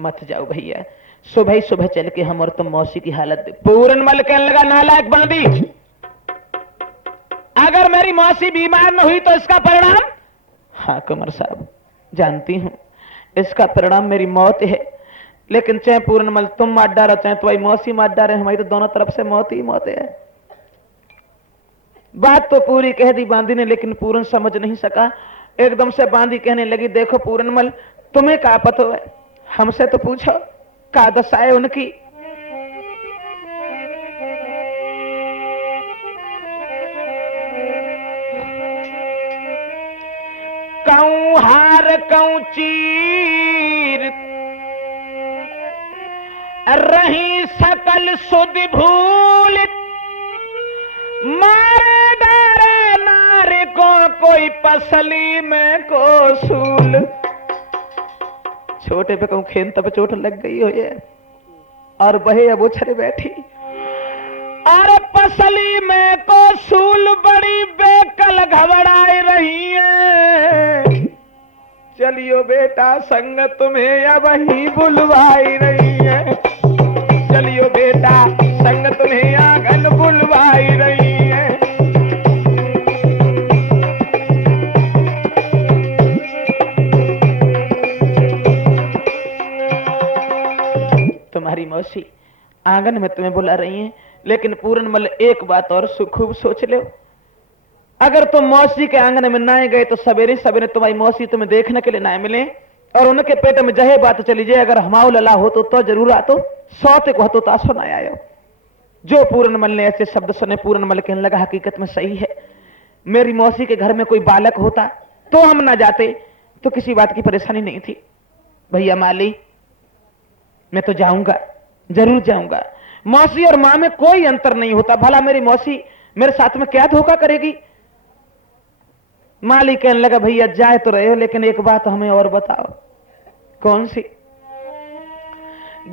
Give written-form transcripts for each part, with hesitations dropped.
मत जाओ भैया, सुबह ही सुबह चल के हम और तुम मौसी की हालत देख। पूरनमल कहने लगा, नालायक बांदी, अगर मेरी मौसी बीमार न हुई तो इसका परिणाम? हाँ कुंवर साहब, जानती हूं इसका परिणाम मेरी मौत है, लेकिन चाहे पूरनमल तुम मार डालो चाहे तुम्हारी मौसी मार डाले, हमारी तो दोनों तरफ से मौत ही मौत है। बात तो पूरी कह दी बांदी ने, लेकिन पूरन समझ नहीं सका। एकदम से बांदी कहने लगी, देखो पूरनमल, तुम्हें क्या पता है, हमसे तो पूछो का दशा है उनकी। कहूं हार कहूं चीर, रही सकल सुध भूल, मारे डारे नारे को कोई पसली में को सूल। छोटे पे कहूं खेन तब चोट लग गई हो ये, और बहे अब उछल बैठी, और पसली में को सूल बड़ी बेकल घबराए रही है। चलियो बेटा संग तुम्हें अब ही बुलवाई रही है, चलियो बेटा संग तुम्हें आंगन बुलवाई रही है। तुम्हारी मौसी आंगन में तुम्हें बुला रही हैं, लेकिन पूरनमल एक बात और खूब सोच लो, अगर तुम मौसी के आंगन में ना गए तो सवेरे सवेरे तुम्हारी मौसी तुम्हें देखने के लिए ना मिले, और उनके पेट में जहे बात चली जाए, अगर हमाओ लला हो तो जरूर आतो, सौते को हतो तासो ना आयो। जो पूरनमल ने ऐसे शब्द सुने, पूरनमल कहने लगा, हकीकत में सही है, मेरी मौसी के घर में कोई बालक होता तो हम ना जाते तो किसी बात की परेशानी नहीं थी। भैया माली, मैं तो जाऊंगा, जरूर जाऊंगा, मौसी और मां में कोई अंतर नहीं होता, भला मेरी मौसी मेरे साथ में क्या धोखा करेगी। माली कहने लगा, भैया जाए तो रहे हो, लेकिन एक बात हमें और बताओ। कौन सी?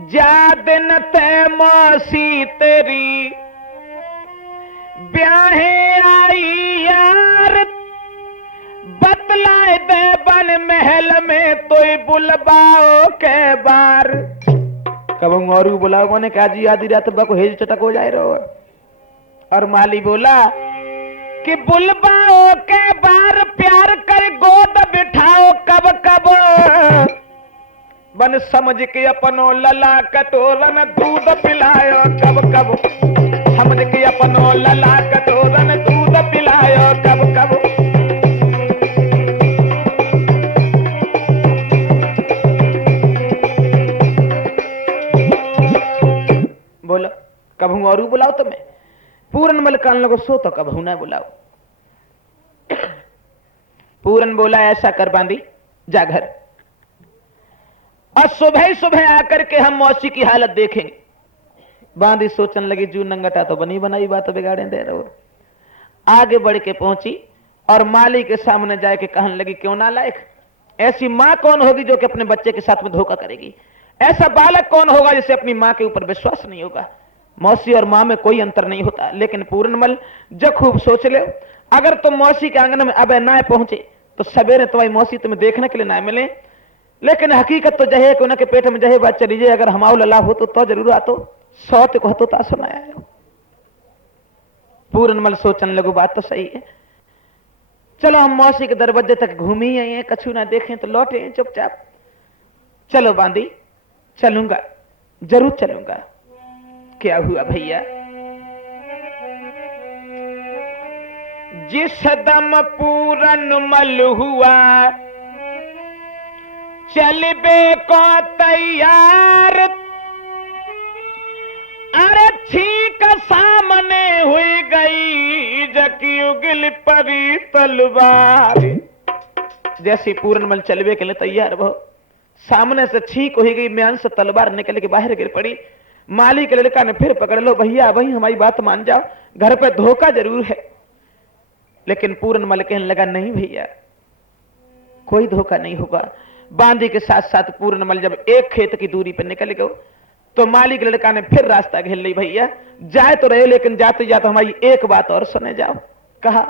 जा दिन ते मौसी तेरी ब्याहे आई यार, बतलाए दे बन महल में तो बुलबाओ के बार। कब और बुलाओ, मैंने कहा जी आधी रात को हेज चटक हो जाए रहो। और माली बोला कि बुलबाओ के बार प्यार कर गोद बिठाओ कब कब, बन समझ के अपनो लला कटोरन दूध पिलायो कब कब, समझ के अपनो लला कटोरन दूध पिलायो कब कब। बोलो कभू और बुलाओ तुम्हें? पूरनमल कान लगो, सो तो कभू ना बुलाओ। पूरन बोला, ऐसा कर बांदी, जा घर, और सुबह सुबह आकर के हम मौसी की हालत देखेंगे। बांदी सोचने लगी, जू नंगटा तो बनी बनाई बात बिगाड़े दे रहे हो। आगे बढ़ के पहुंची और माली के सामने जाके कहने लगी, क्यों ना लायक, ऐसी मां कौन होगी जो कि अपने बच्चे के साथ में धोखा करेगी? ऐसा बालक कौन होगा जिसे अपनी मां के ऊपर विश्वास नहीं होगा? मौसी और मां में कोई अंतर नहीं होता। लेकिन पूरनमल जो खूब सोच ले, अगर तुम मौसी के आंगन में अब ना पहुंचे तो सवेरे तुम्हारी मौसी तुम्हें देखने के लिए ना मिले, लेकिन हकीकत तो जहे कि उनके पेट में जहे बात चली जाए, अगर हमाओ लला हो तो जरूर आतो, सौत को हतो ता सुनाया। पूरनमल सोचने लगो, बात तो सही है, चलो हम मौसी के दरवाजे तक घूम ही आए, कछु ना देखें तो लौटे चुपचाप। चलो बांदी, चलूंगा, जरूर चलूंगा। क्या हुआ भैया? जिस दम पूरनमल हुआ चलबे को तैयार, अरे ठीक सामने हुई गई जकी उगल परी तलवार। जैसे पूरनमल चलबे के लिए तैयार हो, सामने से छींक हुई गई, म्यान से तलवार निकल के बाहर गिर पड़ी। माली के लड़का ने फिर पकड़ लो, भैया भाई हमारी बात मान जाओ, घर पे धोखा जरूर है। लेकिन पूरनमल कहने लगा, नहीं भैया कोई धोखा नहीं होगा। बांदी के साथ साथ पूरनमल जब एक खेत की दूरी पर निकल गए तो माली के लड़का ने फिर रास्ता घेर ली, भैया जाए तो रहे, लेकिन जाते जाते हमारी एक बात और सुने जाओ। कहा,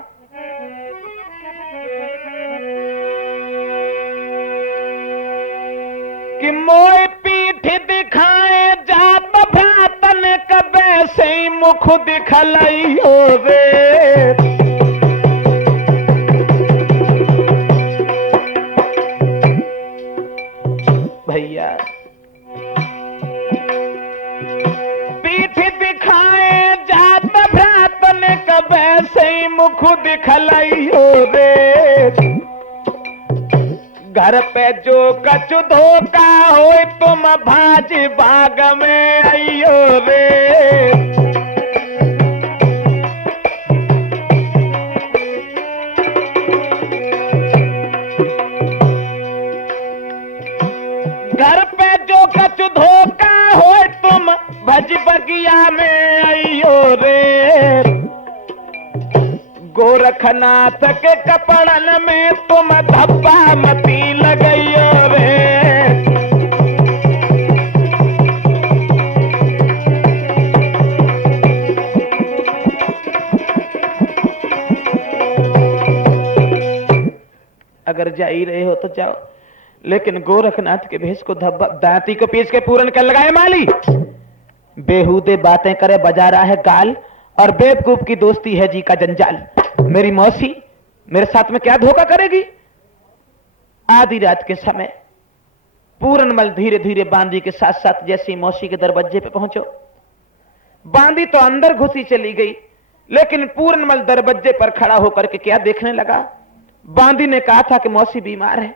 कि मोए पीठ दिखाए जात भ्रातन कबे से मुख दिखलाइयो रे। भैया पीठ दिखाए जात भ्रातन कबे से मुख दिखलाइयो रे। घर पे जो कछु धोखा हो तुम भाज बाग में आइयो रे। घर पे जो कछु धोखा हो तुम भज बगिया में आइयो रे। गोरखनाथ के कपड़न में तुम धब्बा मती लगइयो रे। अगर जा ही रहे हो तो जाओ, लेकिन गोरखनाथ के भेष को धब्बा दांती को पीस के पूरन कर लगाए माली। बेहूदे बातें करे बजा रहा है गाल, और बेवकूफ की दोस्ती है जी का जंजाल। मेरी मौसी मेरे साथ में क्या धोखा करेगी। आधी रात के समय पूरनमल धीरे धीरे बांदी के साथ साथ जैसे मौसी के दरवाजे पे पहुंचो, बांदी तो अंदर घुसी चली गई, लेकिन पूरनमल दरवाजे पर खड़ा होकर के क्या देखने लगा। बांदी ने कहा था कि मौसी बीमार है,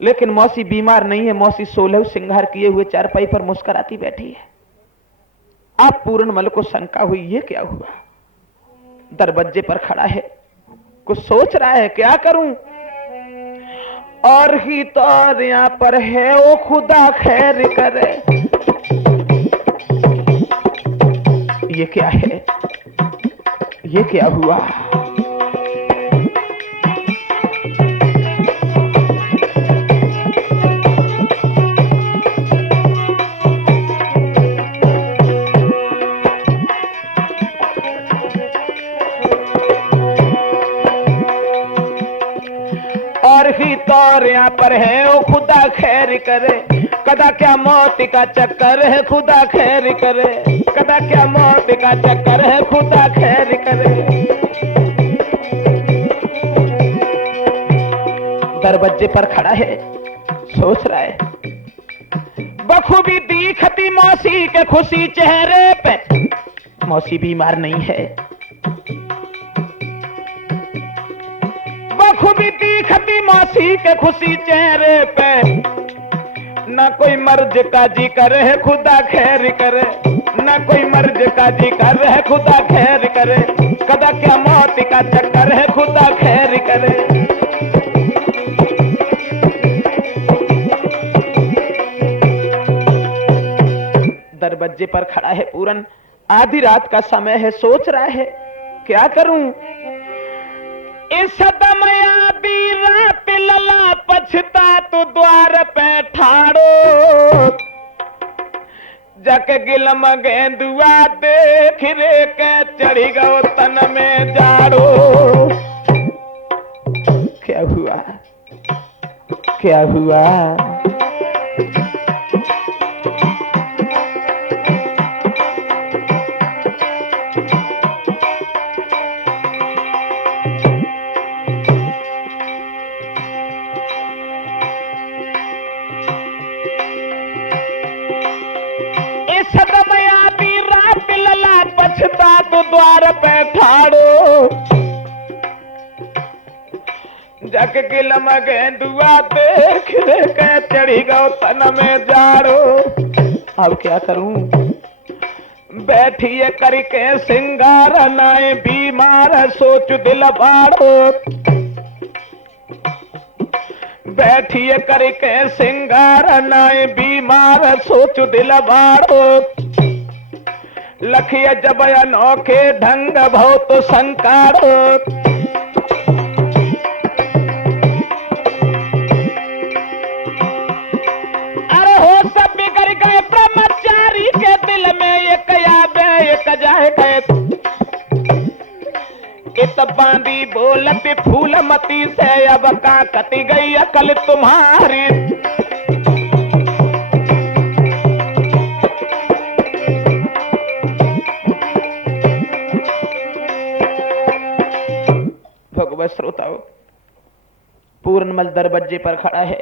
लेकिन मौसी बीमार नहीं है, मौसी 16 श्रृंगार किए हुए चारपाई पर मुस्कुराती बैठी है। आप पूरनमल को शंका हुई, ये क्या हुआ। दरवाजे पर खड़ा है, कुछ सोच रहा है, क्या करूं। और ही तो यहां पर है, ओ खुदा खैर करे। ये क्या है, ये क्या हुआ। ही तौर यहाँ पर है, ओ खुदा खैर करे। कदा क्या मौत का चक्कर है, खुदा खैर करे। कदा क्या मौत का चक्कर है, खुदा खैर करे। दरवाजे पर खड़ा है, सोच रहा है। बखूबी दिखती मौसी के खुशी चेहरे पे, मौसी बीमार नहीं है। बखूबी दिखती मौसी के खुशी चेहरे पे, ना कोई मर्ज का जिक्र है, खुदा खैर करे। ना कोई मर्ज का जिक्र है, खुदा खैर करे। कदा क्या मौत का चक्कर है, खुदा खैर करे। दरवाजे पर खड़ा है पूरन, आधी रात का समय है, सोच रहा है क्या करूं। इस दम आधी रात लला पछता तो द्वार पे ठाड़ो। जक गिलम गेंदुआ देख रे के चढ़ी गो तन में जाड़ो। क्या हुआ, क्या हुआ। तो द्वार पे ठाड़ो। जग गिलम गेंदुआ देख के चढ़ी गो तन में जाड़ो। अब क्या करूं। बैठिए करके सिंगार नाए बीमार सोच दिल बाड़ो। बैठिए करके सिंगार नाए बीमार सोच दिल बाड़ो। लखिया जब अनोखे ढंग बहुत संकारो। अरे हो सब बिगड़ गए ब्रह्मचारी के दिल में, एक याद एक जाए गए। इत बांदी बोलती फूलमती से, अब का कटी गई अकल तुम्हारी। पूरनमल दरवाजे पर खड़ा है।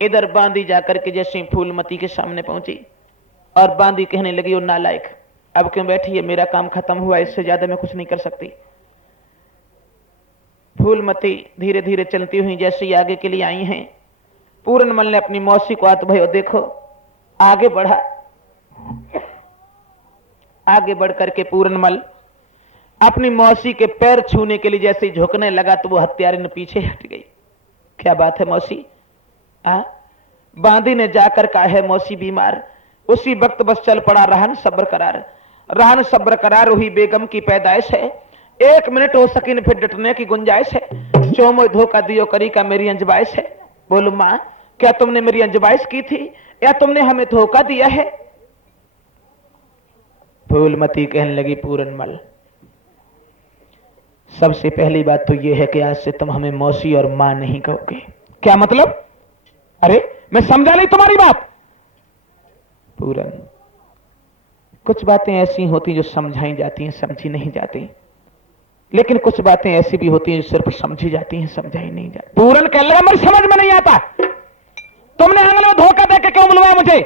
इधर बांदी जाकर के जैसे फूलमती के सामने पहुंची और बांदी कहने लगी, ओ नालायक, अब क्यों बैठी है? मेरा काम खत्म हुआ, इससे ज्यादा मैं कुछ नहीं कर सकती। फूलमती धीरे धीरे चलती हुई जैसे ही आगे के लिए आई हैं, पूरनमल ने अपनी मौसी को हाथ, भाई देखो, आगे बढ़ा। आगे बढ़ करके पूरनमल अपनी मौसी के पैर छूने के लिए जैसे ही झुकने लगा तो वो हत्यारिन पीछे हट गई। क्या बात है मौसी? बांदी ने जाकर कहा है मौसी बीमार। उसी वक्त बस चल पड़ा रहन सब्र करार। रहन सब्र करार हुई बेगम की पैदाइश है। 1 मिनट हो सकी फिर डटने की गुंजाइश है। चोमो धोखा दियो करी का मेरी अंजबाइश है। बोलो मां, क्या तुमने मेरी अंजबाइश की थी या तुमने हमें धोखा दिया है? फूलमती कहने लगी, पूरनमल, सबसे पहली बात तो यह है कि आज से तुम हमें मौसी और मां नहीं कहोगे। क्या मतलब? अरे मैं समझा नहीं तुम्हारी बात। पूरन, कुछ बातें ऐसी होती जो समझाई जाती हैं, समझी नहीं जाती, लेकिन कुछ बातें ऐसी भी होती हैं जो सिर्फ समझी जाती हैं, समझाई नहीं जाती। पूरन कह लगा, मेरी समझ में नहीं आता, तुमने आंगन में धोखा देकर क्यों बुलवाया मुझे?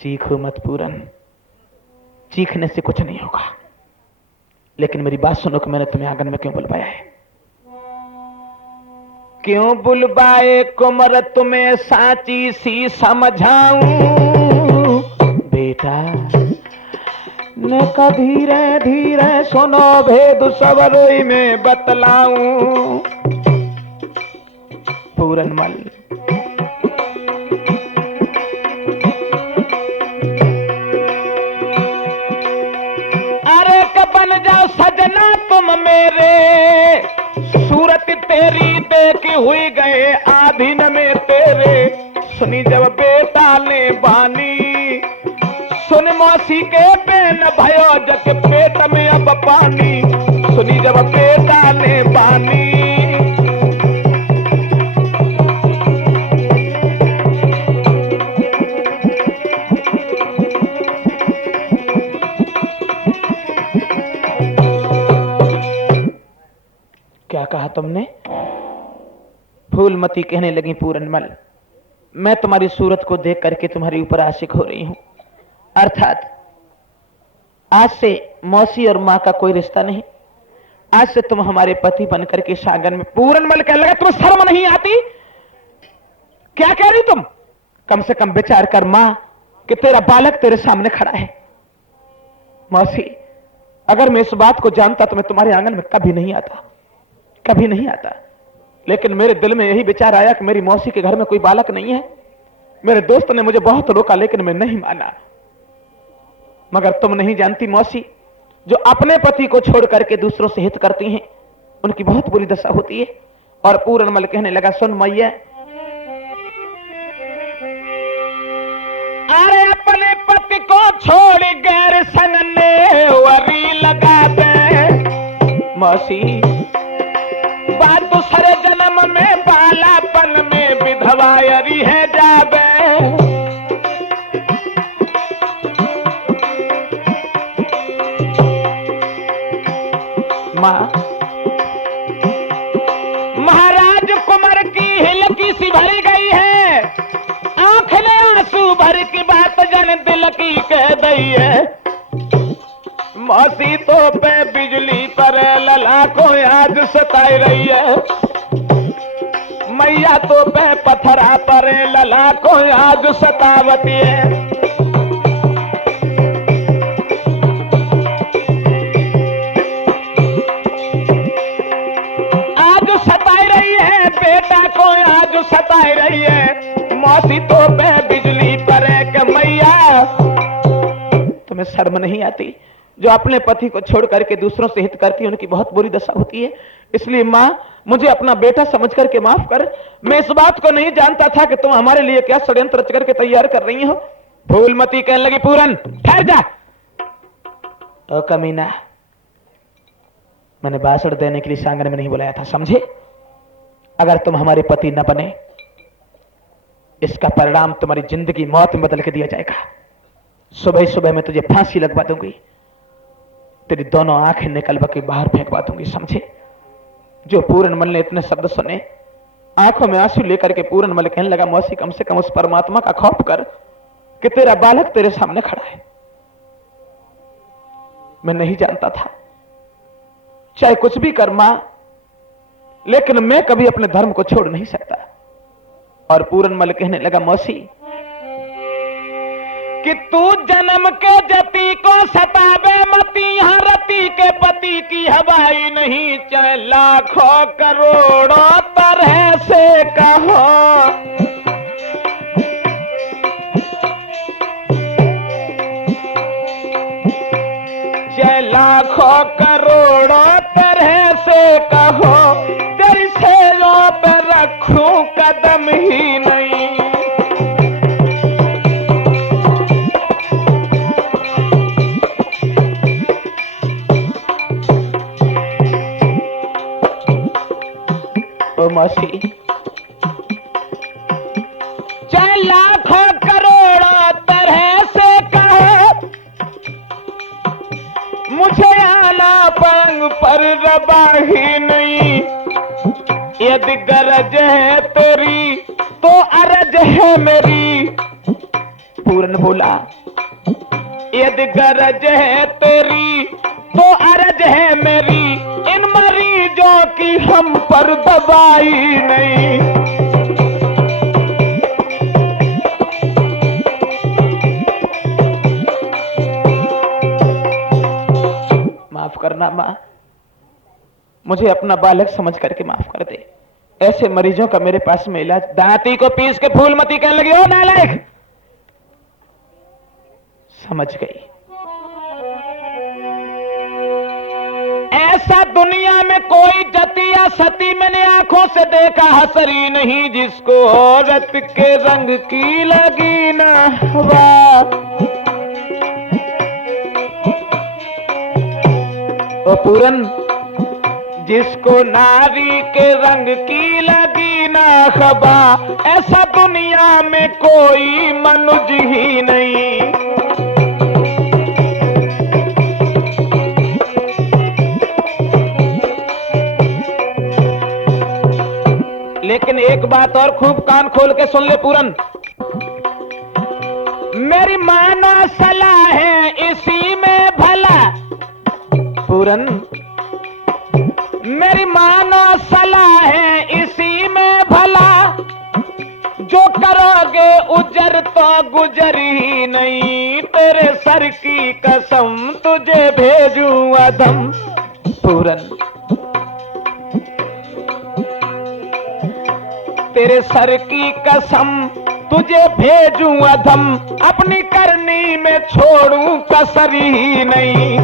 चीखो मत पूरन, चीखने से कुछ नहीं होगा, लेकिन मेरी बात सुनो कि मैंने तुम्हें आंगन में क्यों बुलवाया है। क्यों बुलवाए कुंवर तुम्हें साची सी समझाऊं, बेटा ने का धीरे धीरे सुनो भेद सबरोई में बतलाऊं। पूरनमल, अरे कब बन जाओ सजना तुम मेरे, सूरत तेरी देखी हुई गए आधीन में तेरे। सुनी जब बेटा ने बानी, सुन मौसी के बेन भयो जग पेट में अब पानी। सुनी जब बेटा ने बानी, क्या कहा तुमने? फूलमती कहने लगी, पूरनमल, मैं तुम्हारी सूरत को देख करके तुम्हारे ऊपर आशिक हो रही हूं। अर्थात आज से मौसी और मां का कोई रिश्ता नहीं, आज से तुम हमारे पति बनकर के सागन में। पूरनमल कहने लगा, तुम्हें शर्म नहीं आती? क्या कह रही तुम? कम से कम विचार कर मां कि तेरा बालक तेरे सामने खड़ा है। मौसी, अगर मैं इस बात को जानता तो मैं तुम्हारे आंगन में कभी नहीं आता, कभी नहीं आता, लेकिन मेरे दिल में यही विचार आया कि मेरी मौसी के घर में कोई बालक नहीं है। मेरे दोस्त ने मुझे बहुत रोका लेकिन मैं नहीं माना। मगर तुम नहीं जानती मौसी, जो अपने पति को छोड़ करके दूसरों से हित करती हैं उनकी बहुत बुरी दशा होती है। और पूरनमल कहने लगा, सुन मैया, अरे अपने पति को छोड़ गैर संगने वरी लगा दे। मौसी, बात दूसरे जन्म में बालापन में विधवायरी है जाबे। मां, महाराज कुंवर की हिलकी सी भरी गई है, आंख में आंसू भर की बात जन दिल की कह दी है। मौसी तो पे बिजली पर लला को आज सताई रही है, मैया तो पे पत्थरा पर लला को आज सतावती है। आज सताई रही है, बेटा को आज सताई रही है। मौसी तो पे बिजली पर के मैया, तुम्हें शर्म नहीं आती? जो अपने पति को छोड़ करके दूसरों से हित करती है उनकी बहुत बुरी दशा होती है। इसलिए मां, मुझे अपना बेटा समझ करके माफ कर। मैं इस बात को नहीं जानता था कि तुम हमारे लिए क्या षड्यंत्र रच करके तैयार कर रही हो। फूलमती कहने लगी, पूरन ठहर जा। ओ कमीना, मैंने भाषण देने के लिए सांगन में नहीं बुलाया था, समझे? अगर तुम हमारे पति न बने, इसका परिणाम तुम्हारी जिंदगी मौत में बदल के दिया जाएगा। सुबह सुबह मैं तुझे फांसी लगवा दूंगी, तेरी दोनों आंखें निकलवा के बाहर फेंकवा दूंगी, समझे? जो पूरनमल ने इतने शब्द सुने, आंखों में आंसू लेकर के पूरनमल कहने लगा, मौसी कम से कम उस परमात्मा का खौफ कर कि तेरा बालक तेरे सामने खड़ा है। मैं नहीं जानता था, चाहे कुछ भी कर मां, लेकिन मैं कभी अपने धर्म को छोड़ नहीं सकता। और पूरनमल कहने लगा, मौसी कि तू जन्म के जति को सतावे मती, यहां रति के पति की हवाई नहीं, चाहे लाखों करोड़ों तरह से कहो। चाहे लाखों करोड़ों तरह से कहो, तेरी सेजों पे रखूं कदम ही नहीं। ओ मौसी, चाहे लाखों करोड़ों तरह से कहो, मुझे आला पलंग पर रबा ही नहीं। यदि गरज है तेरी तो अरज है मेरी। पूरन बोला, यदि गरज है तेरी तो अरज है मेरी, इन मरीजों की हम पर दवाई नहीं। माफ करना मां, मुझे अपना बालक समझ करके माफ कर दे। ऐसे मरीजों का मेरे पास में इलाज। दांती को पीस के फूलमती कहने लगी, ओ नालायक। समझ गई, ऐसा दुनिया में कोई जति या सती मैंने आंखों से देखा हसरी नहीं, जिसको औरत के रंग की लगी ना हवा। ओ पूरन, जिसको नारी के रंग की लगी ना खबा, ऐसा दुनिया में कोई मनुष्य ही नहीं। लेकिन एक बात और खूब कान खोल के सुन ले पूरन, मेरी मानो सलाह है इसी में भला। पूरन, मेरी मानो सलाह है इसी में भला, जो करोगे उजर तो गुजर ही नहीं। तेरे सर की कसम तुझे भेजूं अधम। पूरन, तेरे सर की कसम तुझे भेजूं अधम, अपनी करनी में छोड़ूं कसर ही नहीं।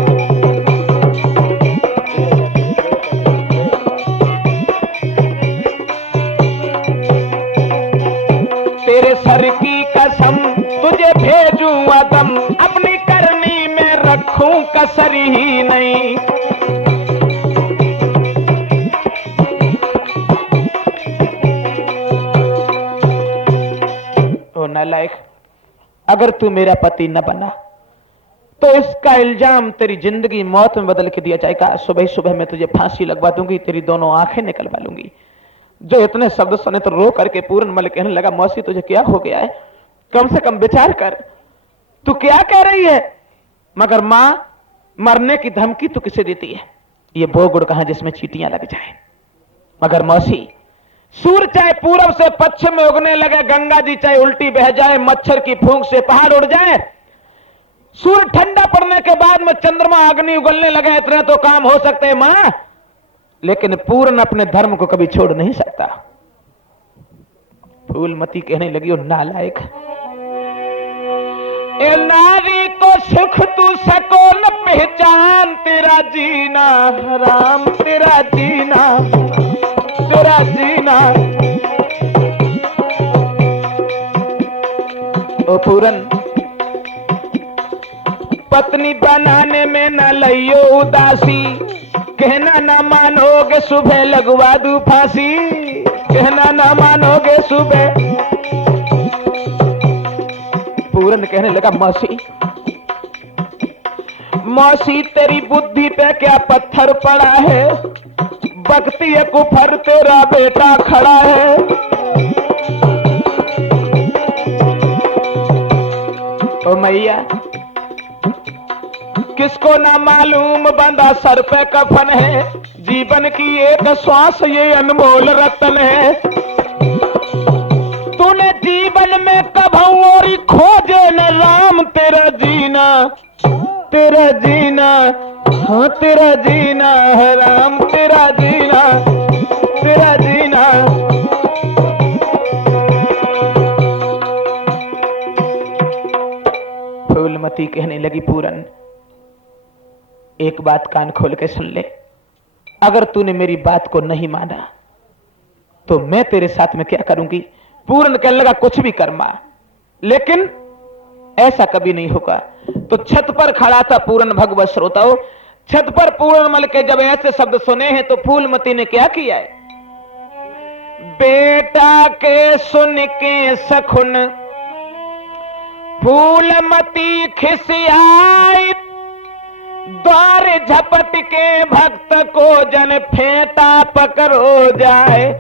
तेरे सर की कसम तुझे भेजूं अदम, अपनी करनी में रखूं कसर ही नहीं। ओ नालायक, अगर तू मेरा पति न बना तो इसका इल्जाम तेरी जिंदगी मौत में बदल के दिया जाएगा। सुबह सुबह मैं तुझे फांसी लगवा दूंगी, तेरी दोनों आंखें निकलवा लूंगी। जो इतने शब्द सुने तो रो करके पूरनमल कहने लगा, मौसी तुझे क्या हो गया है? कम से कम विचार कर, तू क्या कह रही है? मगर मां, मरने की धमकी तू किसे देती है? ये वो गुड़ कहां जिसमें चींटियां लग जाए। मगर मौसी, सूर्य चाहे पूरब से पश्चिम में उगने लगे, गंगा जी चाहे उल्टी बह जाए, मच्छर की फूंक से पहाड़ उड़ जाए, सूर्य ठंडा पड़ने के बाद में चंद्रमा अग्नि उगलने लगे, इतने तो काम हो सकते हैं मां, लेकिन पूर्ण अपने धर्म को कभी छोड़ नहीं सकता। फूलमती कहने लगी, ओ नालायक, ए नारी को सुख तू सको न पहचान, तेरा जीना हराम, तेरा जीना, तेरा जीना। ओ पूरन, पत्नी बनाने में न लइयो उदासी, कहना ना मानोगे सुबह लगवा दूं फांसी, कहना ना मानोगे सुबह। पूरन कहने लगा, मौसी, मौसी तेरी बुद्धि पे क्या पत्थर पड़ा है? बकती है कुफर तेरा बेटा खड़ा है। ओ मैया किसको ना मालूम बंदा सर पे कफन है, जीवन की एक श्वास ये अनमोल रतन है। तूने जीवन में कभू और खोजे न राम तेरा जीना, तेरा जीना, हाँ तेरा जीना है राम, तेरा जीना, तेरा जीना। फूलमती कहने लगी पूरन एक बात कान खोल के सुन ले, अगर तूने मेरी बात को नहीं माना तो मैं तेरे साथ में क्या करूंगी। पूरन कहने लगा कुछ भी कर मां, लेकिन ऐसा कभी नहीं होगा। तो छत पर खड़ा था पूरन, भगवत श्रोताओं, छत पर पूरन मल के जब ऐसे शब्द सुने हैं तो फूलमती ने क्या किया है। बेटा के सुन के सखुन फूलमती खिसियाई, द्वार झपट के भक्त को जन फेंटा पकड़ो जाए।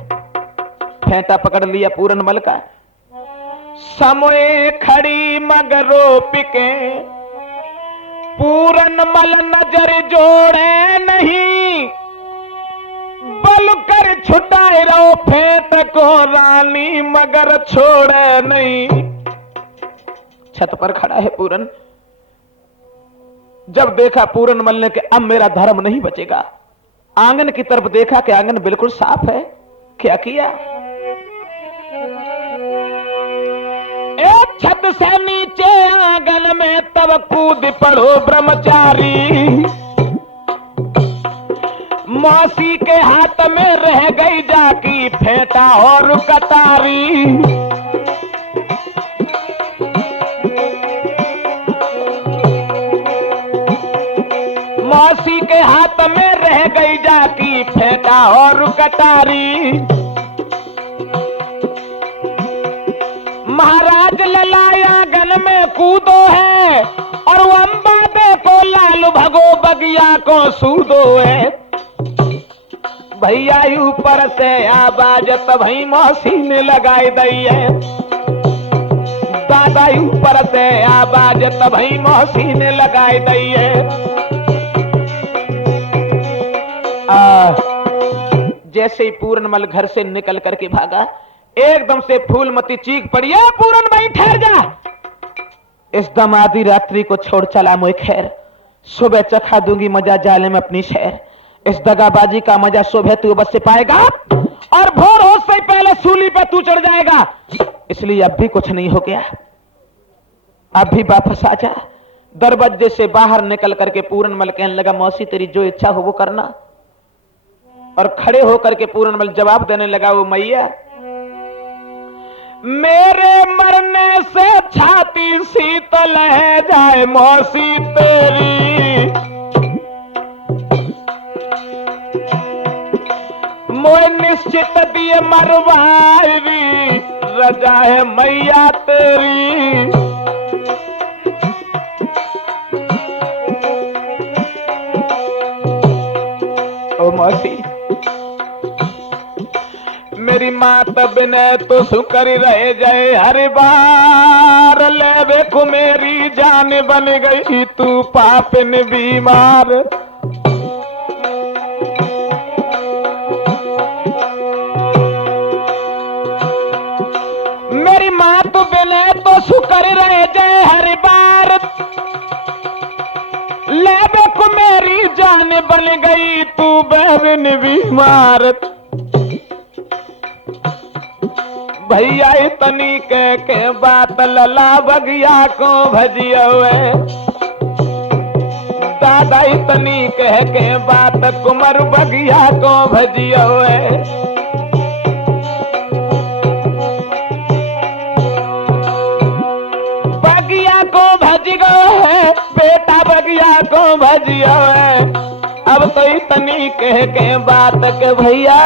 फेंटा पकड़ लिया पूरन मल का। समोए खड़ी मगरो पिके, पूरन मल नजर जोड़े नहीं, बल कर छुटाए रहो फेंट को रानी मगर छोड़े नहीं। छत पर खड़ा है पूरन, जब देखा पूरन मल ने कि अब मेरा धर्म नहीं बचेगा, आंगन की तरफ देखा कि आंगन बिल्कुल साफ है। क्या किया, एक छत से नीचे आंगन में तब कूद पड़ो ब्रह्मचारी, मौसी के हाथ में रह गई जाकी फेंटा और कटारी। मौसी के हाथ में रह गई जाकी फेंटा और कटारी। महाराज ललाया गन में कूदो है, और वो अम्बा देखो लाल भगो बगिया को सूदो है। भैया ऊपर से आवाज तभी मौसी ने लगाई दई है, दादा ऊपर से आवाज तभी मौसी ने लगाई दई है। जैसे ही पूरनमल घर से निकल करके भागा, एकदम से फूलमती चीख पड़ी, है पूरन भाई ठहर जा, इस दम आधी रात्रि को छोड़ चला मुझे खैर, सुबह चखा दूंगी मजा जाले में अपनी शहर। इस दगाबाजी का मजा सुबह तू बस से पाएगा, और भोर हो से पहले सूली पे तू चढ़ जाएगा। इसलिए अब भी कुछ नहीं हो गया, अब भी वापस आ जा। दरवाजे से बाहर निकल करके पूरनमल कहने लगा, मौसी तेरी जो इच्छा हो वो करना। और खड़े होकर के पूरनमल जवाब देने लगा, वो मैया मेरे मरने से छाती शीतल है जाए मौसी तेरी, मोए निश्चित दिए मरवाई रजा है मैया तेरी। ओ मौसी मेरी मात बिने तो सुकर रह जाए, हर बार ले देखो मेरी जान बन गई तू पापिन बीमार। मेरी मात बिने तो सुकर रह जाए, हर बार ले देखो मेरी जान बन गई तू बेबिन बीमार। भैया इतनी के बात लला बगिया को भजिया हुए, दादा इतनी कह के बात कुमर बगिया को भजिया हुए। बगिया को भज गए है, बेटा बगिया को भजिया है। अब तो इतनी कह के बात के भैया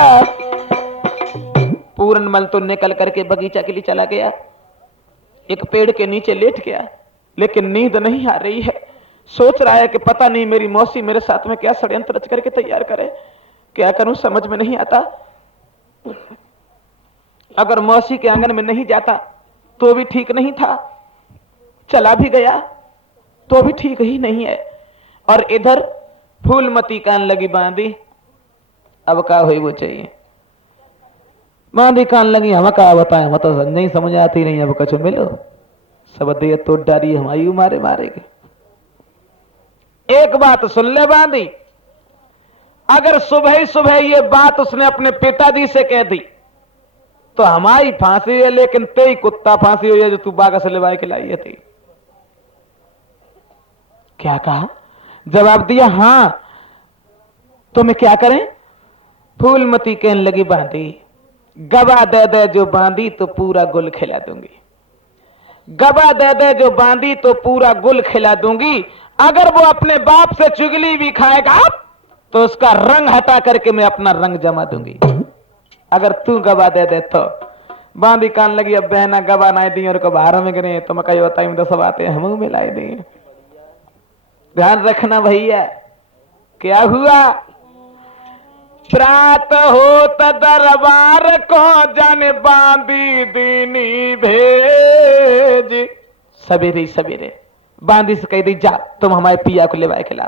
पूरनमल तो निकल करके बगीचा के लिए चला गया, एक पेड़ के नीचे लेट गया, लेकिन नींद नहीं आ रही है। सोच रहा है कि पता नहीं मेरी मौसी मेरे साथ में क्या षड्यंत्र रच करके तैयार करे क्या करूं समझ में नहीं आता। अगर मौसी के आंगन में नहीं जाता तो भी ठीक नहीं था, चला भी गया तो भी ठीक ही नहीं है। और इधर फूलमती कान लगी बांधी, अब का हुई वो चाहिए। बांधी कान लगी, हम का बताए, हम तो नहीं समझ आती नहीं, अब कछु मिलो सब दे तो डारी हमारी मारे मारेगे। एक बात सुन ले बांधी, अगर सुबह ही सुबह ये बात उसने अपने पिताजी से कह दी तो हमारी फांसी है, लेकिन तेरी कुत्ता फांसी हुई है जो तू बागा से लेवाए के लाई थी। क्या कहा? जवाब दिया हां। तो मैं क्या करें? फूलमती कहने लगी बांधी, गवा दे दे जो बांधी तो पूरा गुल खिला दूंगी, गवा दे दे जो बांधी तो पूरा गुल खिला दूंगी। अगर वो अपने बाप से चुगली भी खाएगा तो उसका रंग हटा करके मैं अपना रंग जमा दूंगी, अगर तू गवा दे दे तो। बांधी कान लगी, अब बहना गवा ना दी और बाहर में गिरे तो मैं कही बताई तो सब आते हम मिलाई देंगे। ध्यान रखना भैया, क्या हुआ? प्रात होत दरबार को जाने बांधी दीनी भेज। सवेरे सवेरे बांधी से कह दी, जा तुम हमारे पिया को लेवाए खिला।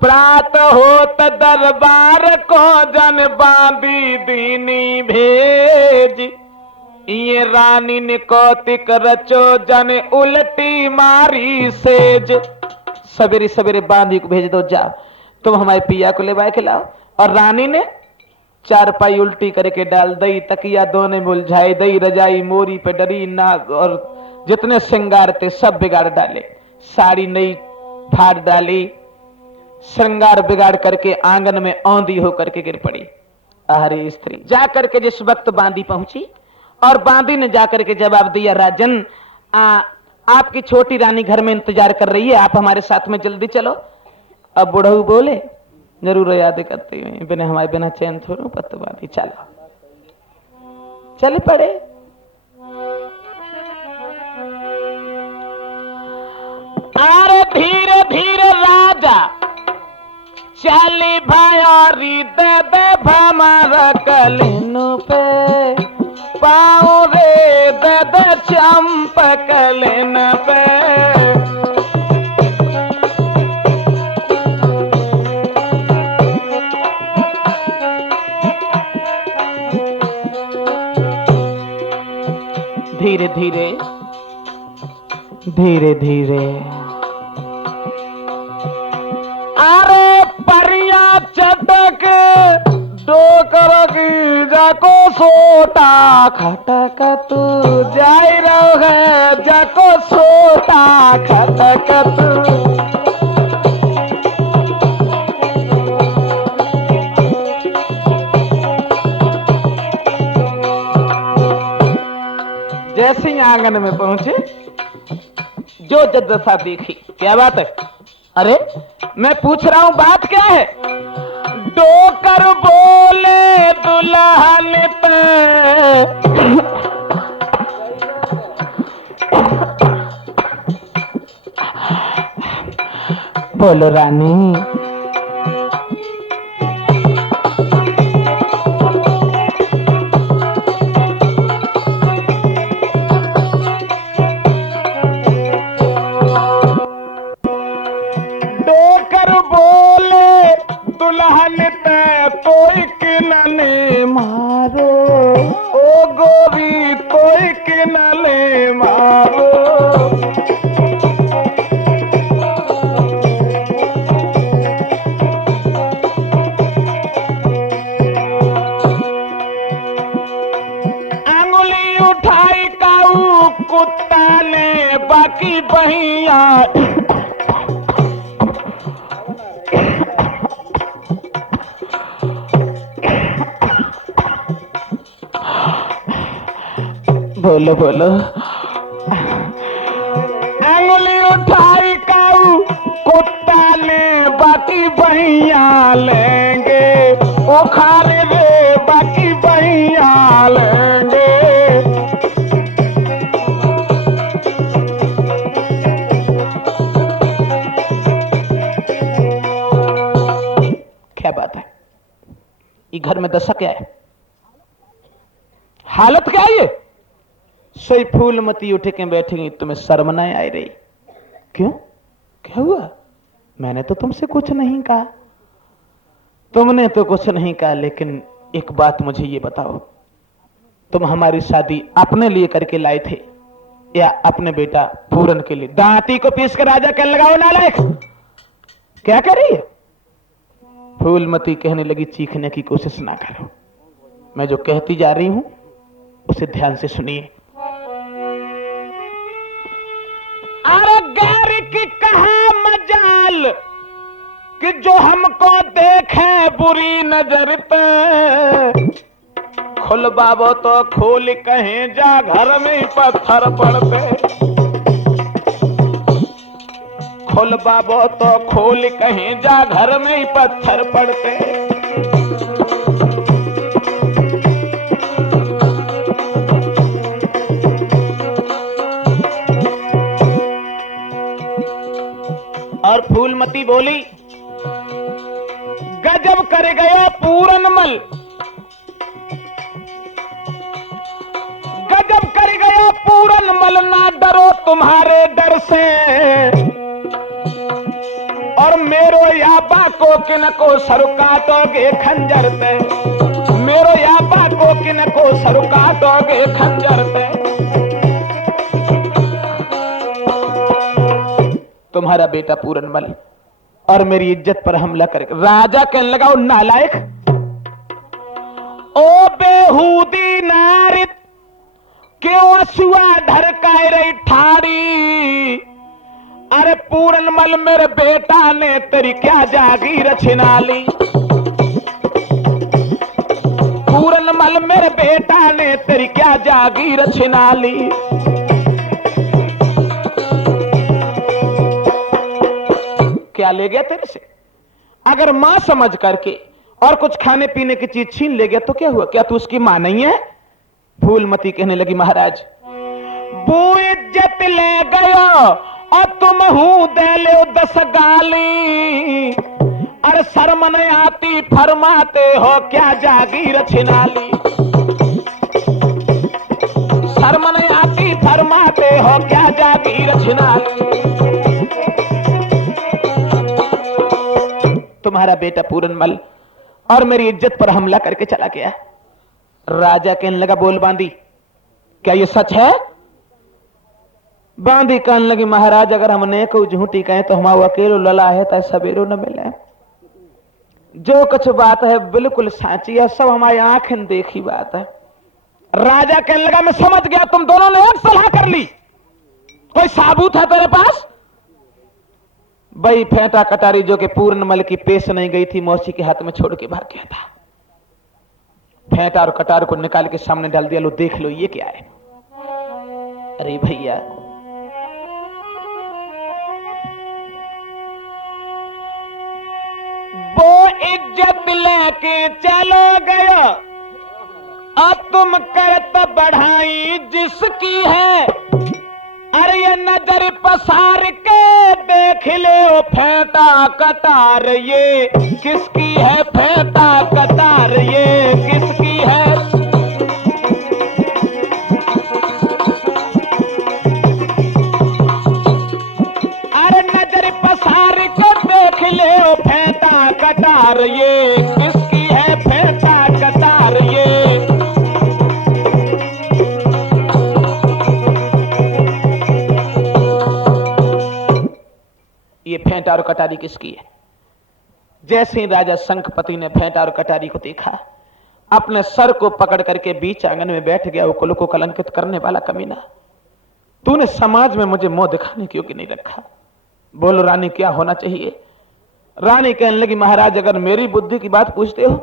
प्रात होत दरबार को जन बांधी दीनी भेज, ये रानी ने कौतिक रचो जन उल्टी मारी सेज। सवेरे सवेरे बांधी को भेज दो, जा तुम हमारे पिया को लेवाए खिलाओ। और रानी ने चारपाई उल्टी करके डाल दई, तकिया दोने मुलझाई दई, रजाई मोरी पे डरी नाग और जितने श्रृंगार थे सब बिगाड़ डाले, साड़ी नई फाड़ डाली, श्रृंगार बिगाड़ करके आंगन में औंधी होकर के गिर पड़ी। अरे स्त्री जाकर के जिस वक्त बांधी पहुंची और बांधी ने जाकर के जवाब दिया, राजन आपकी छोटी रानी घर में इंतजार कर रही है, आप हमारे साथ में जल्दी चलो। अब बुढ़ऊ बोले, जरूर याद करते हुए बिना हमारे बिना चैन थोड़ा पत्त बांधी, चलो चल पड़े। अरे धीरे धीरे राजा चली भयारी दे दे भमर कलिनु पे, पाँव रे दे दे चंपक कलिन पे। धीरे धीरे धीरे धीरे अरे परिया चटक डोकर की जाको सोटा खटक तू जाई रहो है, जाको सोटा खटक तू। जैसे ही आंगन में पहुंचे जो जद्दसा देखी, क्या बात है? अरे मैं पूछ रहा हूं बात क्या है? डोकर बोले दुल्हन पे, बोलो रानी। दुल्हन ते कोई किनले मारो, ओ गोरी कोई किनले मारो। अंगुली उठाई काऊ कुत्ता ने बाकी बहिया, बोलो बोलो। अंगुली उठाई काऊ कुत्ता ने बाकी बहिया लेंगे, उखाड़ रे बाकी बहिया लेंगे। क्या बात घर में दशा क्या है, हालत क्या है ये। सोई फूलमती उठ के बैठेगी, तुम्हें शर्म न आई रही? क्यों, क्या हुआ? मैंने तो तुमसे कुछ नहीं कहा। तुमने तो कुछ नहीं कहा, लेकिन एक बात मुझे ये बताओ, तुम हमारी शादी अपने लिए करके लाए थे या अपने बेटा पूरन के लिए? दांती को पीस कर राजा कहने लगाओ नालायक, क्या कर रही है? फूलमती कहने लगी, चीखने की कोशिश ना करो, मैं जो कहती जा रही हूं उसे ध्यान से सुनिए। अरे गैर की कहा मजाल कि जो हमको देखे बुरी नजर पे, खुल बाबो तो खोल कहें जा घर में ही पत्थर पड़ते, खोल बाबो तो खोल कहें जा घर में ही पत्थर पड़ते। और फूलमती बोली, गजब कर गया पूरनमल, गजब कर गया पूरनमल, ना डरो तुम्हारे डर से, और मेरो याबा को किन को सर काटोगे खंजर पे, मेरो याबा को किन को सर काटोगे खंजर पे। तुम्हारा बेटा पूरनमल और मेरी इज्जत पर हमला करेगा। राजा कहने लगा, ओ नालायक, ओ बेहूदी नारित, क्यों असुआ ढरकाए रही ठाड़ी, अरे पूरनमल मेरे बेटा ने तेरी क्या जागीर छिना ली, पूरनमल मेरे बेटा ने तेरी क्या जागीर छिना ली। क्या ले गया तेरे से? अगर मां समझ करके और कुछ खाने पीने की चीज छीन ले गया तो क्या हुआ? क्या तू उसकी मां नहीं है? फूलमती कहने लगी, महाराज वो इज्जत ले गयो और तुम हूं दे ले 10 गाली, अरे शर्म नहीं आती फरमाते हो क्या जागीर छिना ली, शर्म नहीं आती फरमाते हो क्या जागीर छिना ली। तुम्हारा बेटा पूरनमल और मेरी इज्जत पर हमला करके चला गया। राजा कहने लगा, बोल बांदी, क्या ये सच है? बांदी कहने लगी, महाराज अगर हमने कोई झूठी कहे तो हम अकेलो लला है तो सवेरो न मिले, जो कुछ बात है बिल्कुल साची है, सब हमारी आंखें देखी बात है। राजा कहने लगा, मैं समझ गया, तुम दोनों ने एक सलाह कर ली, कोई साबूत है तेरे पास? भाई फेंटा कटारी जो कि पूरनमल की पेश नहीं गई थी, मौसी के हाथ में छोड़ के भाग गया था, फेंटा और कटार को निकाल के सामने डाल दिया, लो देख लो ये क्या है। अरे भैया, वो इज्जत लेके चलो गया, अब तुम करत बढ़ाई जिसकी है, अरे ये नजर पसार के देख ले ओ फेंटा कटार ये किसकी है, फेंटा कटार ये किसकी है। अरे नजर पसार के देख ले ओ फेंटा कटार ये किसकी है, फेंटा कटार ये। ये फेंटा और कटारी किसकी है? जैसे ही राजा शंखपति ने फेंटा और कटारी को देखा, अपने सर को पकड़ करके बीच आंगन में बैठ गया। वो कुल को कलंकित करने वाला कमीना, तूने समाज में मुझे मुंह दिखाने क्यों कि नहीं रखा? बोलो रानी क्या होना चाहिए? रानी कहने लगी, महाराज अगर मेरी बुद्धि की बात पूछते हो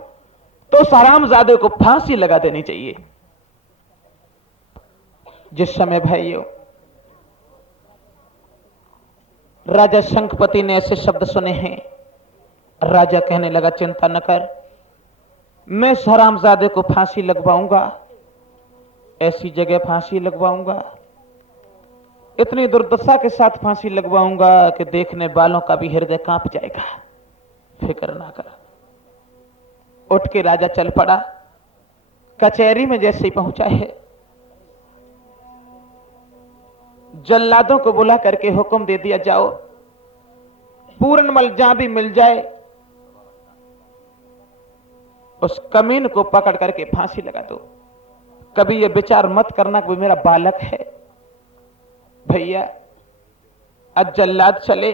तो उस हरामजादे को फांसी लगा देनी चाहिए। जिस समय भाइयों राजा शंखपति ने ऐसे शब्द सुने हैं, राजा कहने लगा, चिंता न कर, मैं इस हरामजादे को फांसी लगवाऊंगा, ऐसी जगह फांसी लगवाऊंगा, इतनी दुर्दशा के साथ फांसी लगवाऊंगा कि देखने वालों का भी हृदय कांप जाएगा। फिक्र ना कर। उठ के राजा चल पड़ा। कचहरी में जैसे ही पहुंचा है, जल्लादों को बुला करके हुक्म दे दिया, जाओ पूरनमल जहां भी मिल जाए उस कमीन को पकड़ करके फांसी लगा दो। कभी ये विचार मत करना कि मेरा बालक है। भैया अब जल्लाद चले।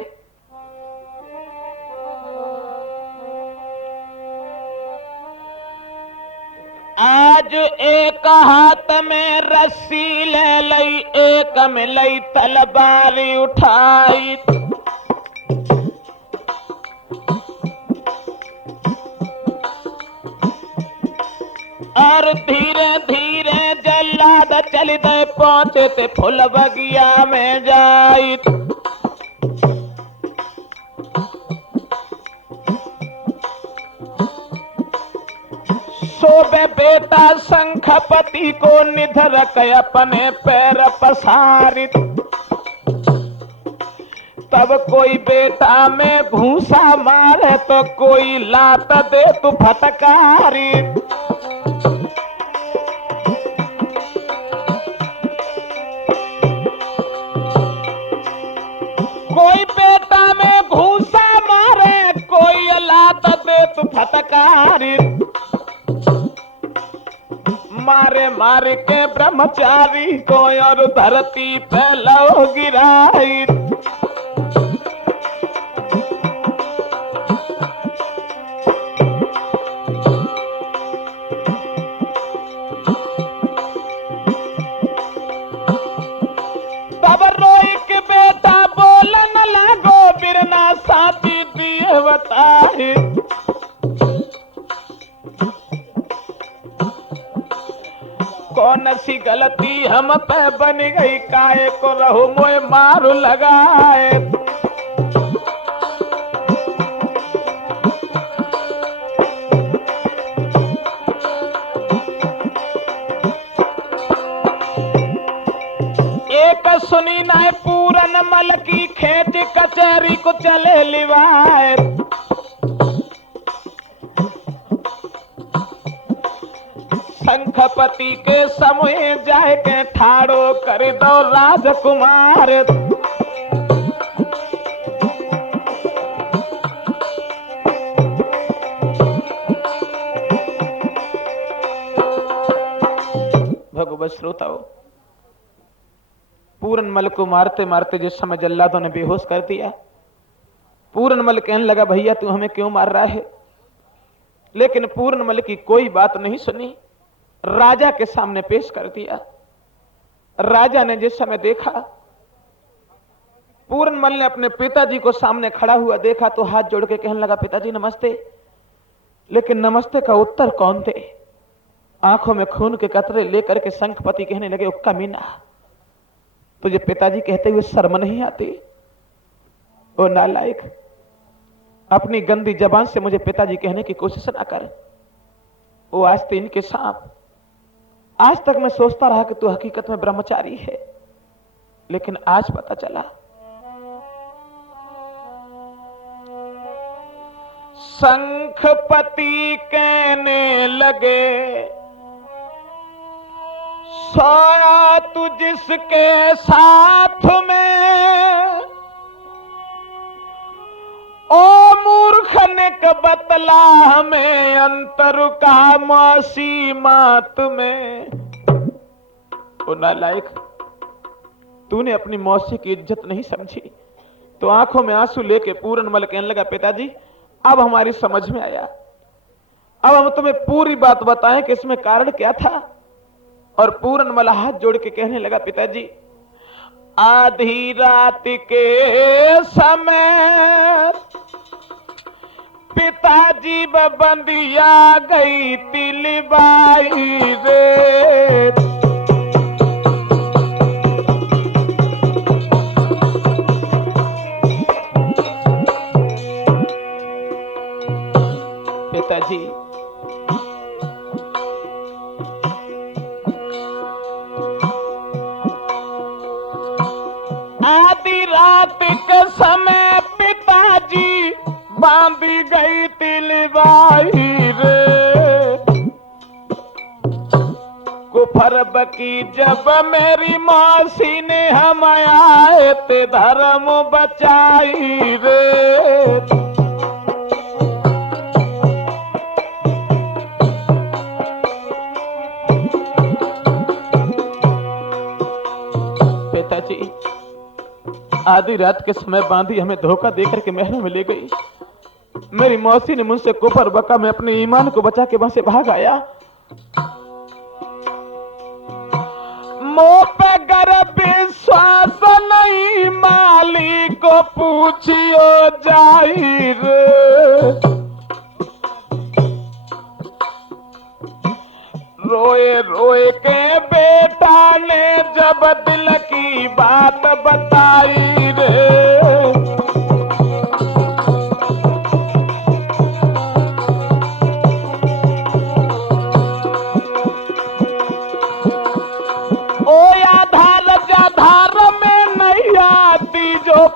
आज एक हाथ में रस्सी ले लई, एक में लई तलवारी उठाई। और धीरे धीरे जल्लाद चलते पहुंचे थे फुल बगिया में जाई। सोबे बेटा शंखपति को निधर के अपने पैर पसारित। तब कोई बेटा में घूसा मारे तो कोई लात दे तू फटकारी। कोई बेटा में घूसा मारे, कोई लात दे तू फटकारी। मारे मारे के ब्रह्मचारी को और धरती पे लो गिराई। तब रोई के बेटा बोलन लागो, बिरना साथी दिए बताए। कौन सी गलती हम पे बन गई, काहे को रहू मोए मारू लगाए। एक सुनी नाय पूरनमल की, खेच कचहरी को चले लिवाए। शंखपति के समूह जाए के ठाड़ो कर दो राजकुमार। भगवत श्रोताओं, पूरनमल को मारते मारते जिस समय जल्लादों ने बेहोश कर दिया, पूरनमल कहने लगा, भैया तू हमें क्यों मार रहा है? लेकिन पूरनमल की कोई बात नहीं सुनी, राजा के सामने पेश कर दिया। राजा ने जिस समय देखा, पूरनमल ने अपने पिताजी को सामने खड़ा हुआ देखा तो हाथ जोड़ के कहने लगा, पिताजी नमस्ते। लेकिन नमस्ते का उत्तर कौन दे? आंखों में खून के कतरे लेकर के शंखपति कहने लगे, उक्का मीना, तुझे पिताजी कहते हुए शर्म नहीं आती? ओ नालायक, अपनी गंदी जबान से मुझे पिताजी कहने की कोशिश ना कर। वो आस्तीन के सांप, आज तक मैं सोचता रहा कि तू हकीकत में ब्रह्मचारी है, लेकिन आज पता चला। शंखपति कहने लगे, सोया तू जिसके साथ में, ओ मूर्ख ने बतला हमें अंतर का मासी मात में। ओ नालायक, तूने अपनी मौसी की इज्जत नहीं समझी। तो आंखों में आंसू लेके पूरनमल कहने लगा, पिताजी अब हमारी समझ में आया, अब हम तुम्हें पूरी बात बताएं कि इसमें कारण क्या था। और पूरनमल हाथ जोड़ के कहने लगा, पिताजी आधी रात के समय पिताजी बंदिया गई तिलबाई रे। पिताजी आधी रात के समय पिताजी बांधी गई तिलवाई रे। कुफर बकी जब मेरी मौसी ने हम आए ते धर्म बचाई रे। पिताजी आधी रात के समय बांधी हमें धोखा देकर के महलों में ले गई। मेरी मौसी ने मुझसे कुफर बका, मैं अपने ईमान को बचा के वहां से भाग आया। मुंह पे गर विश्वास नहीं, माली को पूछियो जाहिर। रोए रोए के बेटा ने जब दिल की बात बताई रे।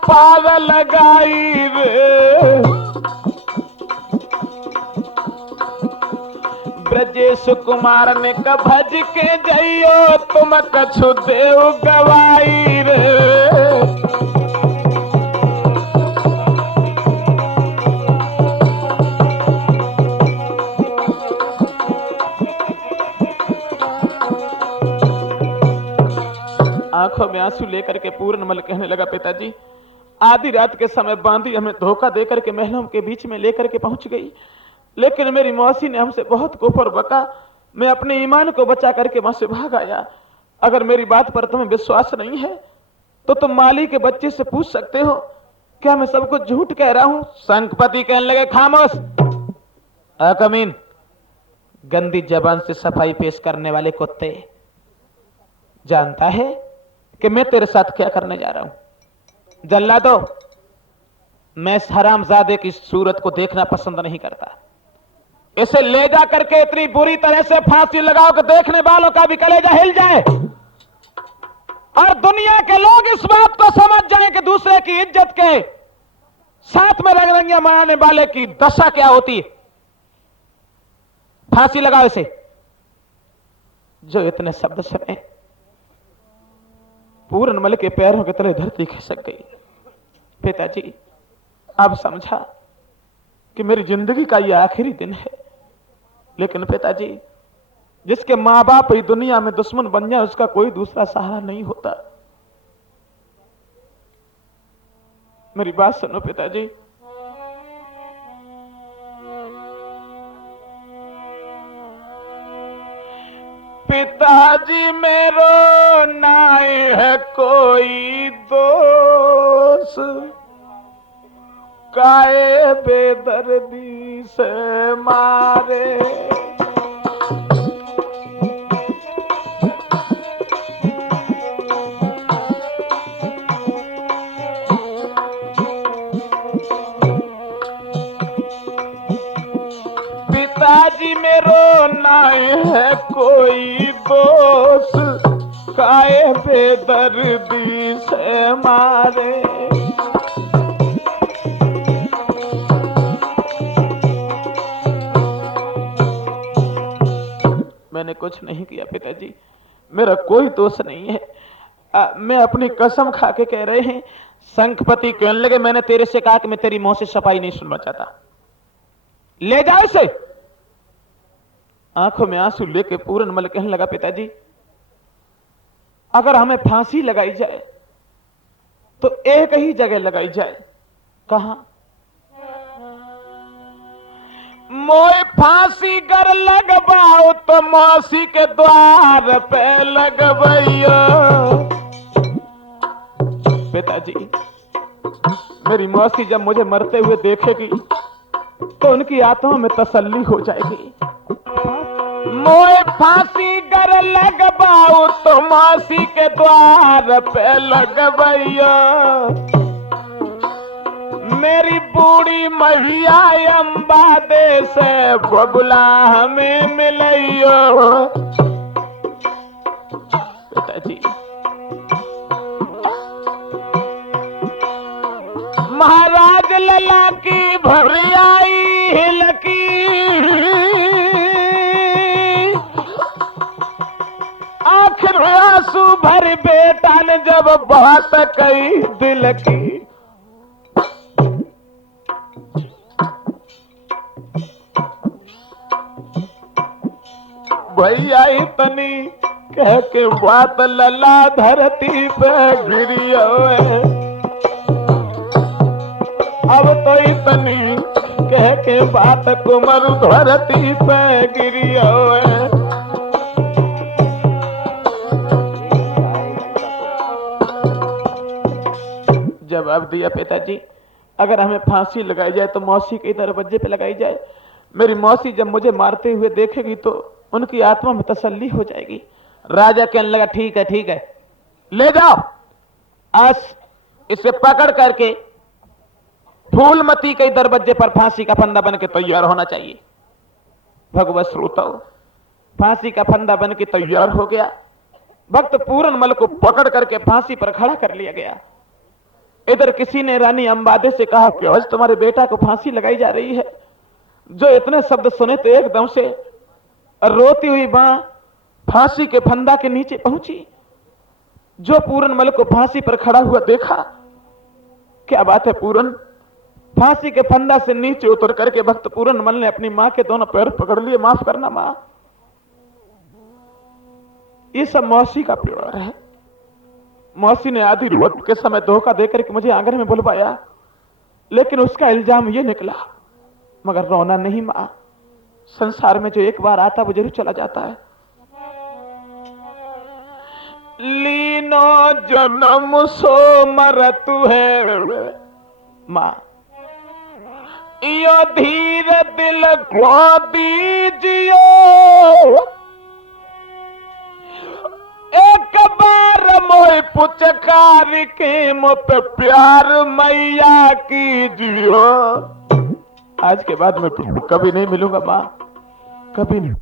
पार लगाई रे। ब्रजेश कुमार ने कभज के जइयो तुम कछु देव गवाई रे। आंखों में आंसू लेकर के पूर्णमल कहने लगा, पिताजी आधी रात के समय बांधी हमें धोखा देकर के महलों के बीच में लेकर के पहुंच गई, लेकिन मेरी मौसी ने हमसे बहुत कुफर बका। मैं अपने ईमान को बचा करके वहां से भाग आया। अगर मेरी बात पर तुम्हें विश्वास नहीं है तो तुम माली के बच्चे से पूछ सकते हो, क्या मैं सब कुछ झूठ कह रहा हूं? संकपति कहने लगे, खामोश अकमीन, गंदी जबान से सफाई पेश करने वाले कुत्ते, जानता है कि मैं तेरे साथ क्या करने जा रहा हूं? जल्लादो, मैं इस हरामजादे की सूरत को देखना पसंद नहीं करता। इसे ले जा करके इतनी बुरी तरह से फांसी लगाओ कि देखने वालों का भी कलेजा हिल जाए और दुनिया के लोग इस बात को समझ जाएं कि दूसरे की इज्जत के साथ में रंगरंगियां मनाने वाले की दशा क्या होती है। फांसी लगाओ इसे। जो इतने शब्द सुने पूर्णमल के पैरों के तले धरती खिसक गई। पिताजी अब समझा कि मेरी जिंदगी का यह आखिरी दिन है, लेकिन पिताजी जिसके मां बाप ही दुनिया में दुश्मन बन जाए उसका कोई दूसरा सहारा नहीं होता। मेरी बात सुनो पिताजी। पिताजी मेरो नाई है कोई दोष, काए बेदर्दी से मारे। पिताजी मेरो नाई है कोई दोष, काए बेदर्दी से मारे। मैंने कुछ नहीं किया पिताजी, मेरा कोई दोष नहीं है। मैं अपनी कसम खा के कह रहे हैं। संखपति कहने लगे, मैंने तेरे से कहा कि मैं तेरी मुंह से सफाई नहीं सुनना चाहता, ले जाओ इसे। आंखों में आंसू लेके पूर्णमल कहने लगा, पिताजी अगर हमें फांसी लगाई जाए तो एक ही जगह लगाई जाए। कहां? मोए फांसी कर लगवाओ तो मौसी के द्वार पे लगवाइयो। पिताजी मेरी मौसी जब मुझे मरते हुए देखेगी तो उनकी आत्मा में तसल्ली हो जाएगी। मोए फांसी कर लगवाओ तो मौसी के द्वार पे लगवाइयो। मेरी बूढ़ी मैया अम्बा दे से बबुला हमें मिलइयो। पिताजी महाराज लला की भरियाई हिलकी, लेकिन आंसू भर बेटा ने जब बात कही दिल की, भैया इतनी कह के बात लला धरती पे गिरी अब तो इतनी कह के बात कुमर धरती पे गिरी जवाब दिया पिताजी, अगर हमें फांसी लगाई जाए तो मौसी के दरवाजे पे लगाई जाए। मेरी मौसी जब मुझे मारते हुए देखेगी तो उनकी आत्मा में तसल्ली हो जाएगी। राजा कहने लगा ठीक है ले जाओ, आज इसे पकड़ करके फूलमती के दरवाजे पर फांसी का फंदा बन के तैयार होना चाहिए। भगवत श्रोताओ, फांसी का फंदा बन के तैयार हो गया। भक्त पूरनमल को पकड़ करके फांसी पर खड़ा कर लिया गया। इधर किसी ने रानी अंबादे से कहा कि आज तुम्हारे बेटा को फांसी लगाई जा रही है। जो इतने शब्द सुने तो एकदम से रोती हुई मां फांसी के फंदा के नीचे पहुंची। जो पूरनमल को फांसी पर खड़ा हुआ देखा, क्या बात है पूरन, फांसी के फंदा से नीचे उतर करके भक्त पूरनमल ने अपनी मां के दोनों पैर पकड़ लिए। माफ करना मां, ये सब मौसी का प्यार है। मौसी ने आधी रोट के समय धोखा देकर के मुझे आंगन में बुलवाया, लेकिन उसका इल्जाम ये निकला। मगर रोना नहीं मां, संसार में जो एक बार आता वो जरूर चला जाता है। लीनो जन्म सो मरतु है मां, यो धीर दिल को दीजियो, एक बार मोह पुचकार के मुझ पे प्यार मैया कीजियो। आज के बाद मैं कभी नहीं मिलूंगा मां, कभी नहीं।